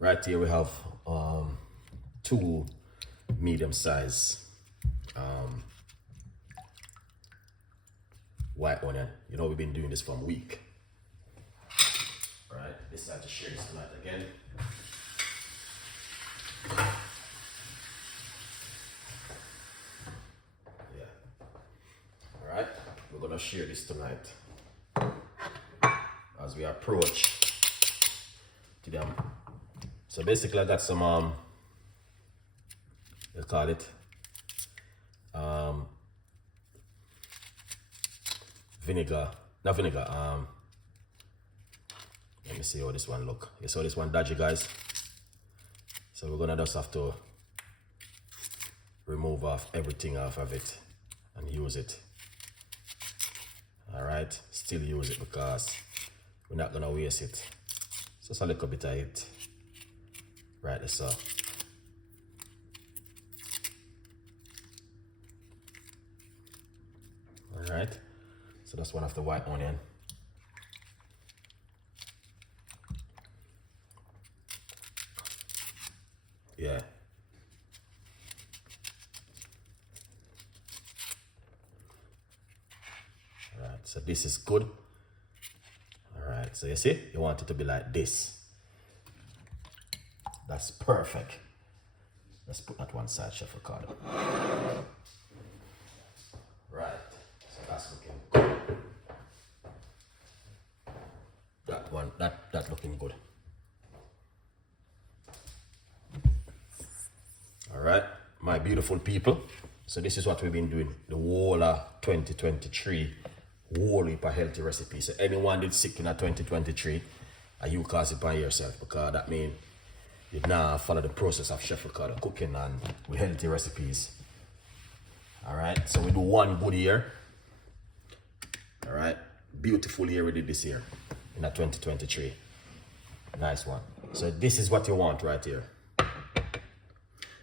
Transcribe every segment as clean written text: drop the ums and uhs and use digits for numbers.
Right here we have two medium size white onion. You know, we've been doing this for a week. Right, decided to share this tonight again. Yeah. All right, we're gonna share this tonight as we approach to them. So basically, I got some they call it vinegar, not vinegar. Let me see how this one look. You saw this one dodgy, guys. So we're gonna just have to remove off everything off of it and use it. All right, still use it because we're not gonna waste it. Just a little bit of it. Right, this up. All right, so that's one of the white onion. Yeah. All right, so this is good. All right, so you see, you want it to be like this. That's perfect. Let's put that one side, Chef Ricardo. Right, so that's looking good. That one, that looking good. All right, my beautiful people. So this is what we've been doing the whole 2023, whole heap of healthy recipes. So anyone that's sick in 2023, you cause it by yourself, because that means you now follow the process of Chef Ricardo Cooking and with healthy recipes. All right, so we do one good year. All right, beautiful year we did this year in 2023. Nice one. So this is what you want right here.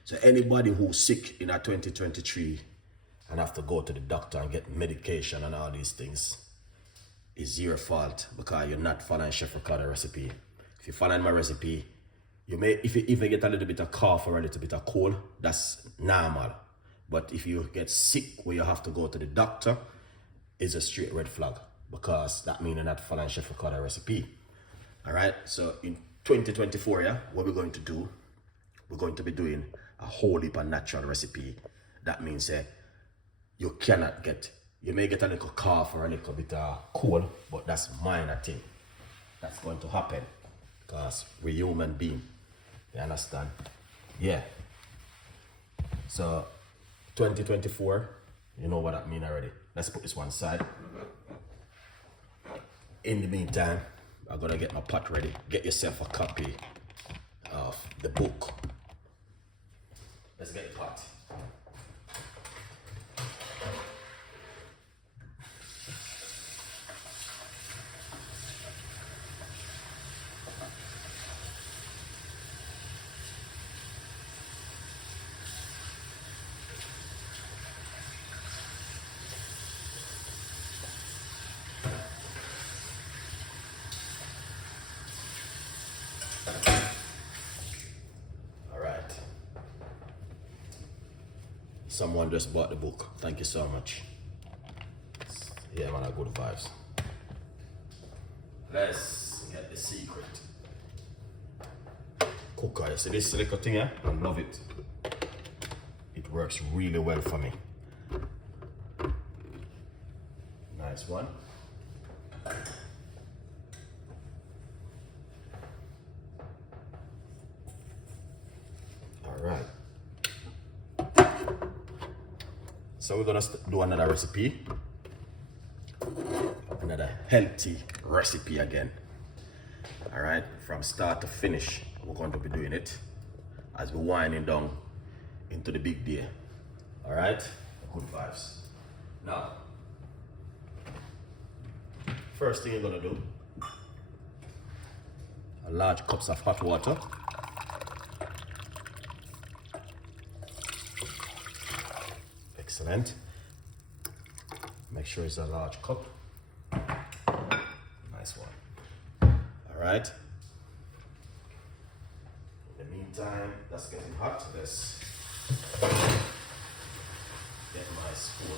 So anybody who's sick in 2023 and have to go to the doctor and get medication and all these things, is your fault because you're not following Chef Ricardo recipe. If you're following my recipe, you may, if you even get a little bit of cough or a little bit of cold, that's normal. But if you get sick where you have to go to the doctor, it's a straight red flag, because that means you're not following Chef Ricardo recipe. All right, so in 2024, yeah, what we're going to do, we're going to be doing a whole heap of natural recipe. That means you cannot get, you may get a little cough or a little bit of cold, but that's minor thing. That's going to happen because we're human beings. You understand? Yeah. So 2024, you know what that means already. Let's put this one side. In the meantime, I'm gonna get my pot ready. Get yourself a copy of the book. Let's get the pot. Someone just bought the book. Thank you so much. Yeah, man, good vibes. Let's get the secret cooker. You see this little thing here? I love it. It works really well for me. Nice one. All right. So we're gonna do another recipe, another healthy recipe again. All right, from start to finish, we're going to be doing it as we're winding down into the big day. All right, good vibes. Now, first thing you're gonna do, a large cups of hot water. Excellent. Make sure it's a large cup. Nice one. All right. meantime, that's getting hot. Let's get my spoon.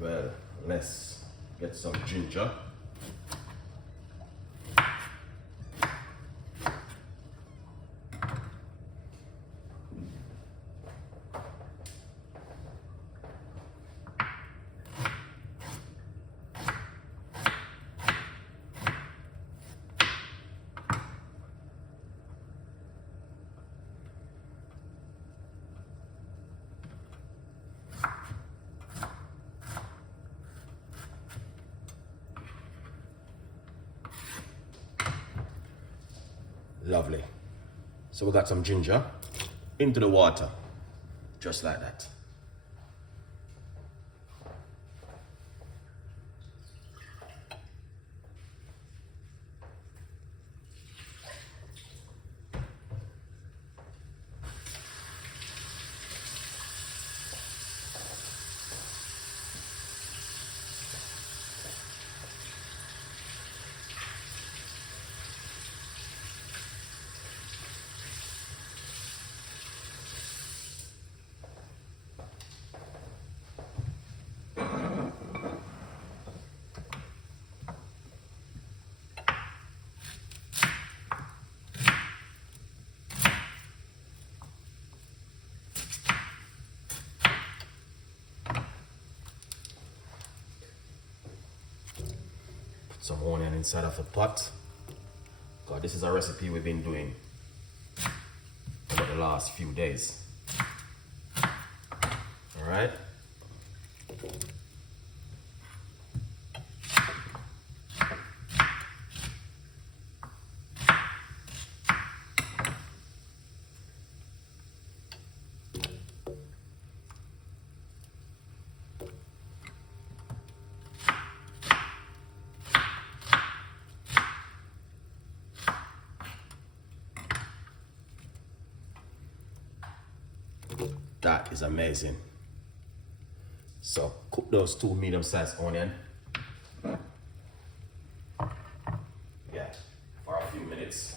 Well, let's get some ginger. Lovely. So we got some ginger into the water, just like that. Some onion inside of the pot. God, this is a recipe we've been doing for the last few days. All right. That is amazing. So cook those 2 medium-sized onions. Yeah, for a few minutes.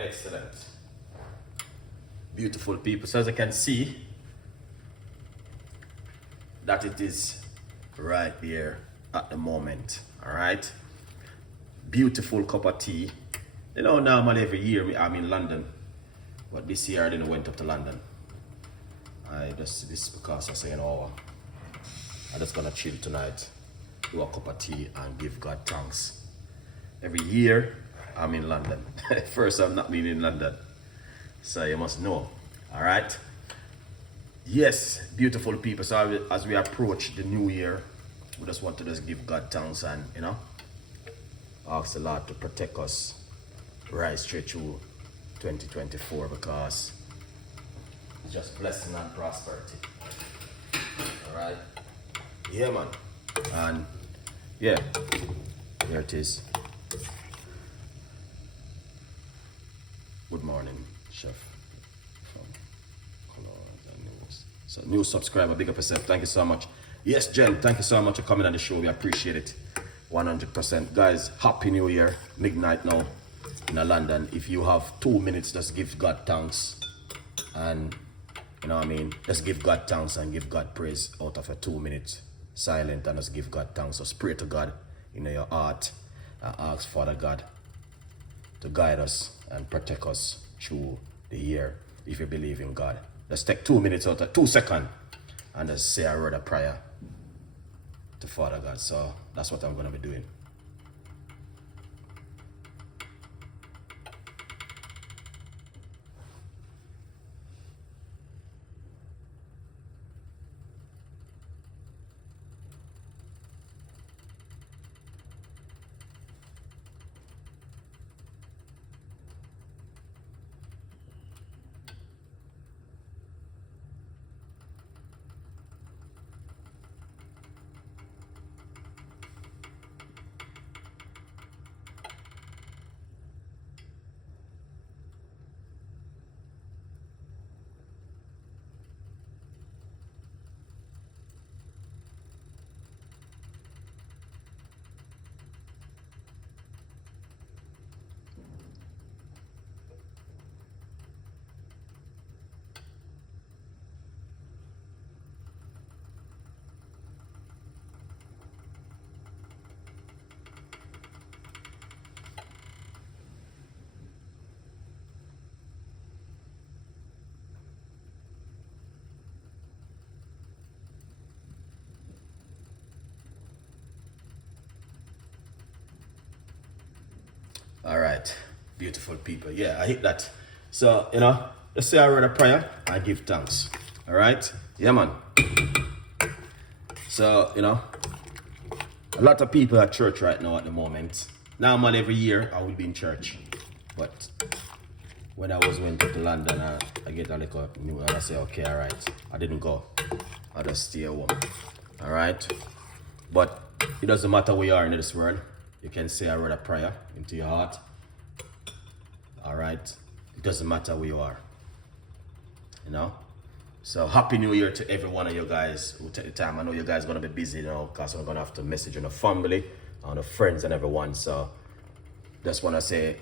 Excellent. Beautiful people. So as you can see, that it is right there at the moment. All right. Beautiful cup of tea. You know, normally every year I'm in London, but this year I didn't went up to London. This because I say, you know, I'm just gonna chill tonight, do a cup of tea and give God thanks. Every year I'm in London. First I'm not been in London, so you must know. All right. Yes, beautiful people. So as we approach the new year, we just want to just give God thanks and, you know, ask the Lord to protect us right straight through 2024, because it's just blessing and prosperity. All right. Yeah, man. And yeah, there it is. Good morning, Chef. So new subscriber, big up yourself. Thank you so much. Yes, Jen, thank you so much for coming on the show. We appreciate it 100%. Guys, happy new year. Midnight now in London. If you have 2 minutes, just give God thanks. And you know what I mean, just give God thanks and give God praise out of a 2 minutes silent, and just give God thanks. So pray to God in your heart and ask Father God to guide us and protect us through the year. If you believe in God, just take 2 minutes out of 2 seconds and just say a word of prayer to Father God. So that's what I'm going to be doing. All right, beautiful people. Yeah, I hit that. So, you know, let's say I read a prayer and give thanks. All right? Yeah, man. So, you know, a lot of people at church right now at the moment. Normally every year I will be in church. But when I went to London, I get a little new and I say, okay, all right. I didn't go. I just stay home. All right? But it doesn't matter where you are in this world. You can say a word of prayer into your heart. All right? It doesn't matter where you are. You know? So happy new year to every one of you guys who take the time. I know you guys are going to be busy, you know, because I'm going to have to message on the family, on the friends and everyone. So just want to say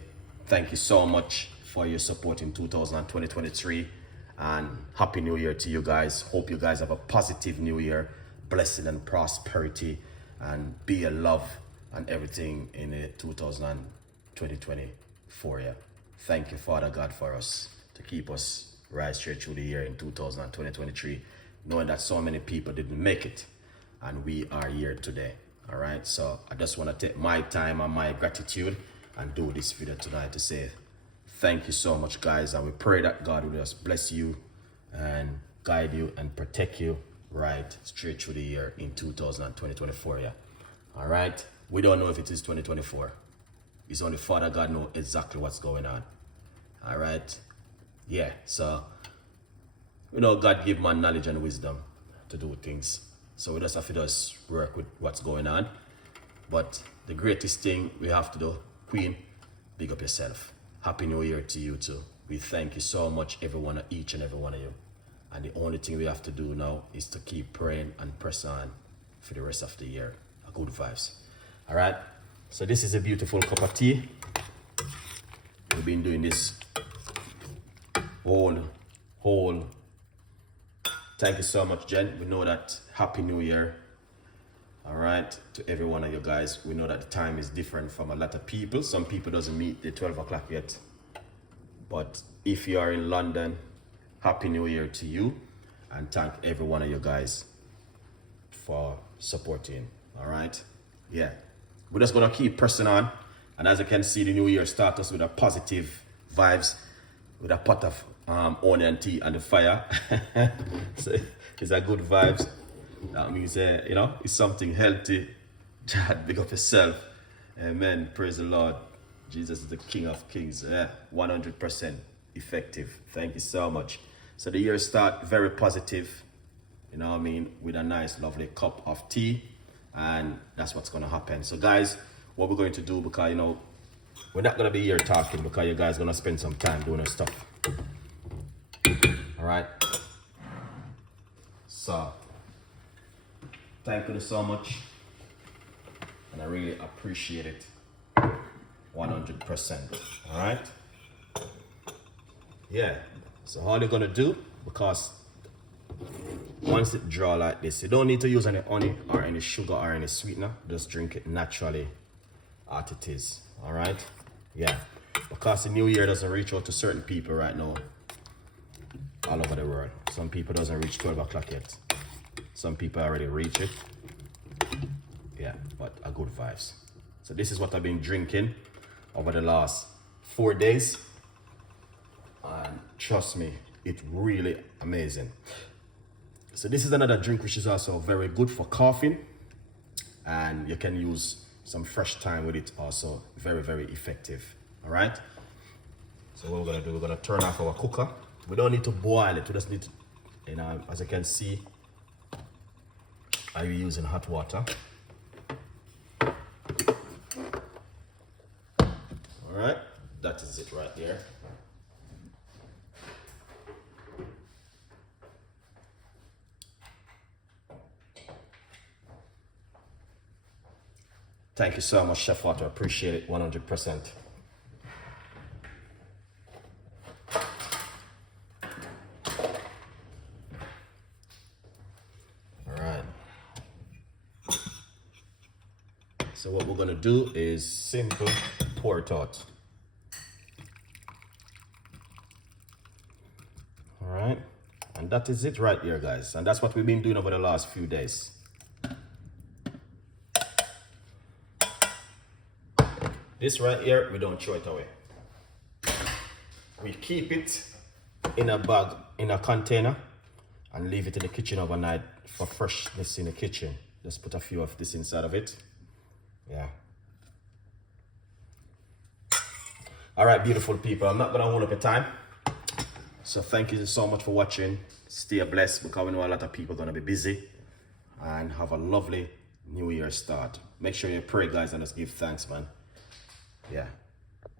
thank you so much for your support in 2023. And happy new year to you guys. Hope you guys have a positive new year. Blessing and prosperity. And be a love and everything in 2024. Yeah. Thank you, Father God, for us to keep us right straight through the year in 2023, knowing that so many people didn't make it and we are here today. All right. So I just want to take my time and my gratitude and do this video tonight to say thank you so much, guys. And we pray that God will just bless you and guide you and protect you right straight through the year in 2024. Yeah. All right. We don't know if it is 2024. It's only Father God knows exactly what's going on. All right. Yeah. So, you know, God give man knowledge and wisdom to do things. So we just have to just work with what's going on. But the greatest thing we have to do, Queen, big up yourself. Happy New Year to you too. We thank you so much, each and every one of you. And the only thing we have to do now is to keep praying and press on for the rest of the year. Good vibes. All right. So this is a beautiful cup of tea. We've been doing this whole. Thank you so much, Jen. We know that Happy New Year. All right, to every one of you guys. We know that the time is different from a lot of people. Some people doesn't meet the 12 o'clock yet. But if you are in London, Happy New Year to you. And thank every one of you guys for supporting. All right, yeah. We're just gonna keep pressing on. And as you can see, the new year starts us with a positive vibes, with a pot of onion tea and the fire. So it's a good vibes. That means, you know, it's something healthy. Chad, big up yourself. Amen. Praise the Lord. Jesus is the King of Kings. 100% effective. Thank you so much. So the year start very positive, you know what I mean, with a nice, lovely cup of tea. And that's what's going to happen. So guys, what we're going to do, because, you know, we're not going to be here talking because you guys are going to spend some time doing your stuff. All right. So, thank you so much. And I really appreciate it. 100%. All right. Yeah. So all you're going to do, because once it draw like this, you don't need to use any honey or any sugar or any sweetener. Just drink it naturally as it is. All right. Yeah. Because the new year doesn't reach out to certain people right now all over the world. Some people doesn't reach 12 o'clock yet. Some people already reach it. Yeah, but a good vibes. So this is what I've been drinking over the last 4 days. And trust me, it's really amazing. So this is another drink which is also very good for coughing. And you can use some fresh thyme with it also. Very, very effective. All right. So what we're going to do, we're going to turn off our cooker. We don't need to boil it. We just need to, you know, as you can see, I'm using hot water. All right. That is it right there. Thank you so much, Chef Ricardo. Appreciate it 100%. All right. So what we're gonna do is simple pour it out. All right. And that is it right here, guys. And that's what we've been doing over the last few days. This right here, we don't throw it away. We keep it in a bag, in a container, and leave it in the kitchen overnight for freshness in the kitchen. Just put a few of this inside of it. Yeah. All right, beautiful people. I'm not gonna hold up your time. So thank you so much for watching. Stay blessed, because we know a lot of people are gonna be busy. And have a lovely New Year start. Make sure you pray, guys, and just give thanks, man. Yeah.